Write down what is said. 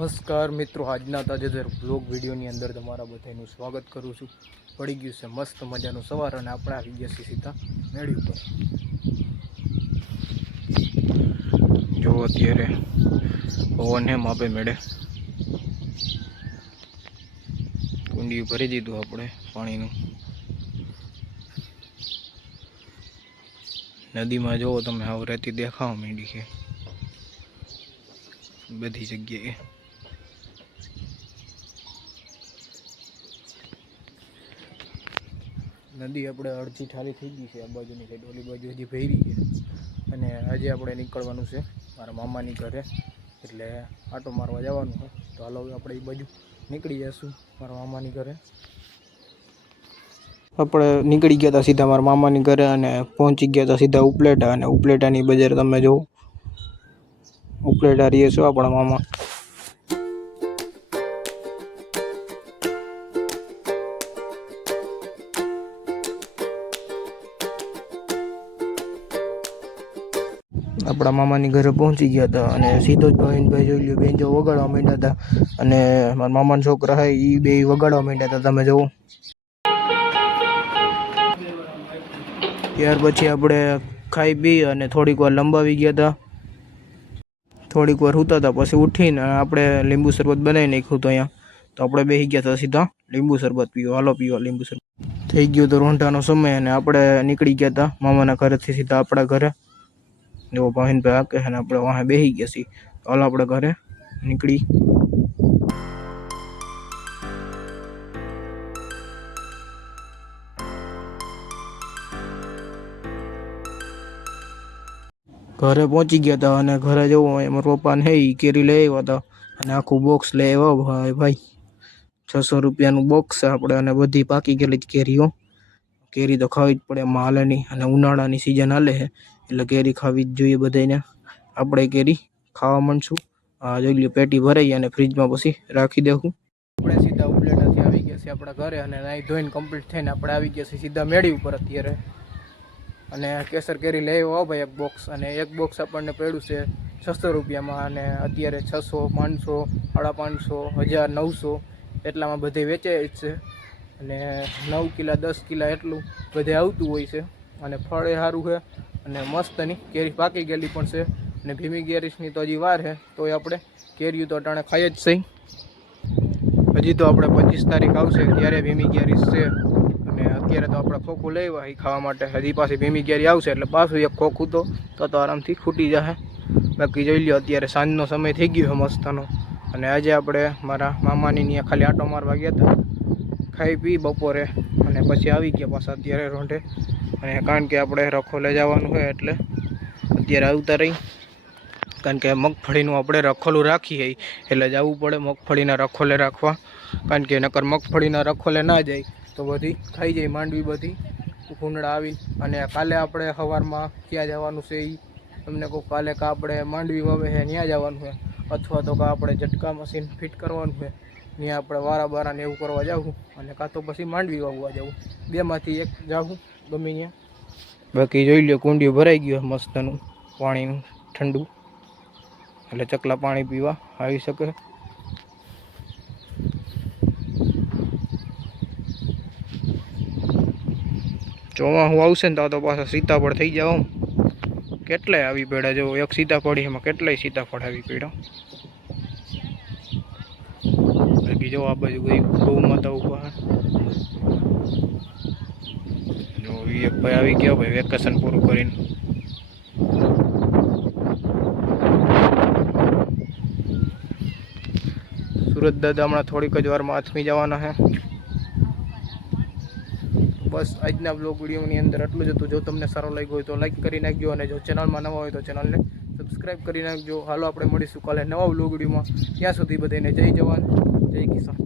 નમસ્કાર મિત્રો, આજના તાજેતર બ્લોગ વિડીયોની અંદર તમારા બધાનું સ્વાગત કરું છું। પડી ગયું છે મસ્ત મજાનું સવાર અને આપણે આવી ગયા છીએ સીધા મેળી ઉપર। જો અત્યારે પવન એમ આપે મેળે, કુંડી ભરી દીધું આપણે પાણીનું। નદીમાં જોવો તમે હાવ રેતી દેખાવા માંડી છે બધી જગ્યાએ। नदी अपने अर्धी ठाली थी गई है, आ बाजूनी साइड ओली बाजू हजी भरी है। અને આજે આપણે નીકળવાનું છે મારા મામાની ઘરે, એટલે આટો મારવા જવાનું છે। તો હાલો આપણે એ બાજુ નીકળી જઈશું મારા મામાની ઘરે। આપણે નીકળી ગયા હતા સીધા મારા મામાની ઘરે અને પહોંચી ગયા હતા સીધા ઉપલેટા। અને ઉપલેટાની બજાર તમે જો, ઉપલેટા રહીએ છો આપણા મામા। આપણા મામાની ઘરે પહોંચી ગયા હતા અને સીધો જ ભાઈ જોઈ લ્યો, બેન જો વગાડવા માંડ્યા હતા અને મારા મામાના છોકરા છે એ બે વગાડવા માંડ્યા હતા તમે જુઓ। ત્યાર પછી આપણે ખાઈ પી અને થોડીક વાર લંબાવી ગયા હતા, થોડીક વાર સૂતા હતા। પછી ઉઠીને આપણે લીંબુ શરબત બનાવી નાખ્યું તો અહીંયા, તો આપણે બેસી ગયા હતા સીધા લીંબુ શરબત પીવા। હાલો પીવા લીંબુ શરબત। થઈ ગયો તો રોંઢાનો સમય અને આપણે નીકળી ગયા હતા મામાના ઘરેથી સીધા આપણા ઘરે। जो बहन पे आके है अपने वहाँ बेही गया सी। हाल अपने घरे निकली। घरे पहुंची गया था और घरे जो मारा पप्पा ने केरी ले आया था और आखू बॉक्स ले आया भाई। 600 रुपया बॉक्स है अपने, बधी पाकी गई केरीओ। केरी तो खावी ज पड़े, हाले नहीं और उनाळानी सीजन हाले है એટલે કેરી ખાવી જ જોઈએ બધાને। આપણે કેરી ખાવા માંડશું। આ જોઈ લ્યો પેટી ભરાઈ અને ફ્રીજમાં પછી રાખી દેવું। આપણે સીધા ઉપલેટાથી આવી ગયા છીએ આપણા ઘરે અને નાઈ ધોઈને કમ્પ્લીટ થઈને આપણે આવી ગયા છીએ સીધા મેળી ઉપર અત્યારે। અને કેસર કેરી લઈ આવ્યો ભાઈ એક બોક્સ, અને એક બોક્સ આપણને પડ્યું છે 600 રૂપિયામાં અને અત્યારે 600, 500, 550, 1000, 900 એટલામાં બધે વેચાય જ છે। અને 9 કિલા 10 કિલા એટલું બધે આવતું હોય છે અને ફળ એ સારું છે અને મસ્તની કેરી પાકી ગયેલી પણ છે અને ભીમી કેરીની તો હજી વાર છે, તોય આપણે કેરીઓ તો અટાણે ખાઈ જ છે। હજી તો આપણે 25 તારીખ આવશે ત્યારે ભીમી કેરી છે અને અત્યારે તો આપણે ખોખું લઈ આવ્યા ખાવા માટે। હજી પાછી ભીમી કેરી આવશે એટલે પાછું એક ખોખું તો આરામથી ખૂટી જશે। બાકી જોઈ લ્યો અત્યારે સાંજનો સમય થઈ ગયો છે મસ્તનો। અને આજે આપણે મારા મામાની ત્યાં ખાલી આટો મારવા ગયા હતા, ખાઈ પી બપોરે અને પછી આવી ગયા પાછા અત્યારે રોંઢે। અને કારણ કે આપણે રખોલે જવાનું હોય એટલે અત્યારે આવતા રહી, કારણ કે મગફળીનું આપણે રખોલું રાખીએ એટલે જવું પડે મગફળીના રખોલે રાખવા। કારણ કે નકર મગફળીના રખોલે ના જાય તો બધી ખાઈ જાય માંડવી બધી ભૂંડળા આવી। અને કાલે આપણે સવારમાં ક્યાં જવાનું છે એ તમને કહું। કાલે કાં આપણે માંડવી વાવે છે ત્યાં જવાનું છે, અથવા તો કાં આપણે ઝટકા મશીન ફિટ કરવાનું છે ત્યાં આપણે વારા બારાને એવું કરવા જાવું, અને કાં તો પછી માંડવી વાવવા જવું। બેમાંથી એક જાવું ગમે ત્યાં। બાકી જોઈ લો કુંડી ભરાઈ ગયું મસ્તનું પાણીનું ઠંડુ, એટલે ચકલા પાણી પીવા આવી શકે। ચોમાસું આવશે ને તો પાછા સીતાફળ થઈ જાવ। કેટલાય આવી પડ્યા, જો એક સીતાફળ એમાં કેટલાય સીતાફળ આવી પડ્યા। બાકી જો આ બાજુ બધી ગૌ માતા ઉભા જો એક ભાઈ આવી ગયા ભાઈ વેકેશન પૂરું કરીને। સુરત દાદા હમણાં થોડીક જ વારમાં આથમી જવાના છે। બસ આજના બ્લોગ વિડીયોની અંદર આટલું જ હતું। જો તમને સારો લાગ્યો હોય તો લાઈક કરી નાખજો, અને જો ચેનલમાં નવા હોય તો ચેનલને સબસ્ક્રાઈબ કરી નાખજો। હાલો આપણે મળીશું કાલે નવા બ્લોગ વિડીયોમાં, ત્યાં સુધી બધાને જય જવાન જય કિસાન।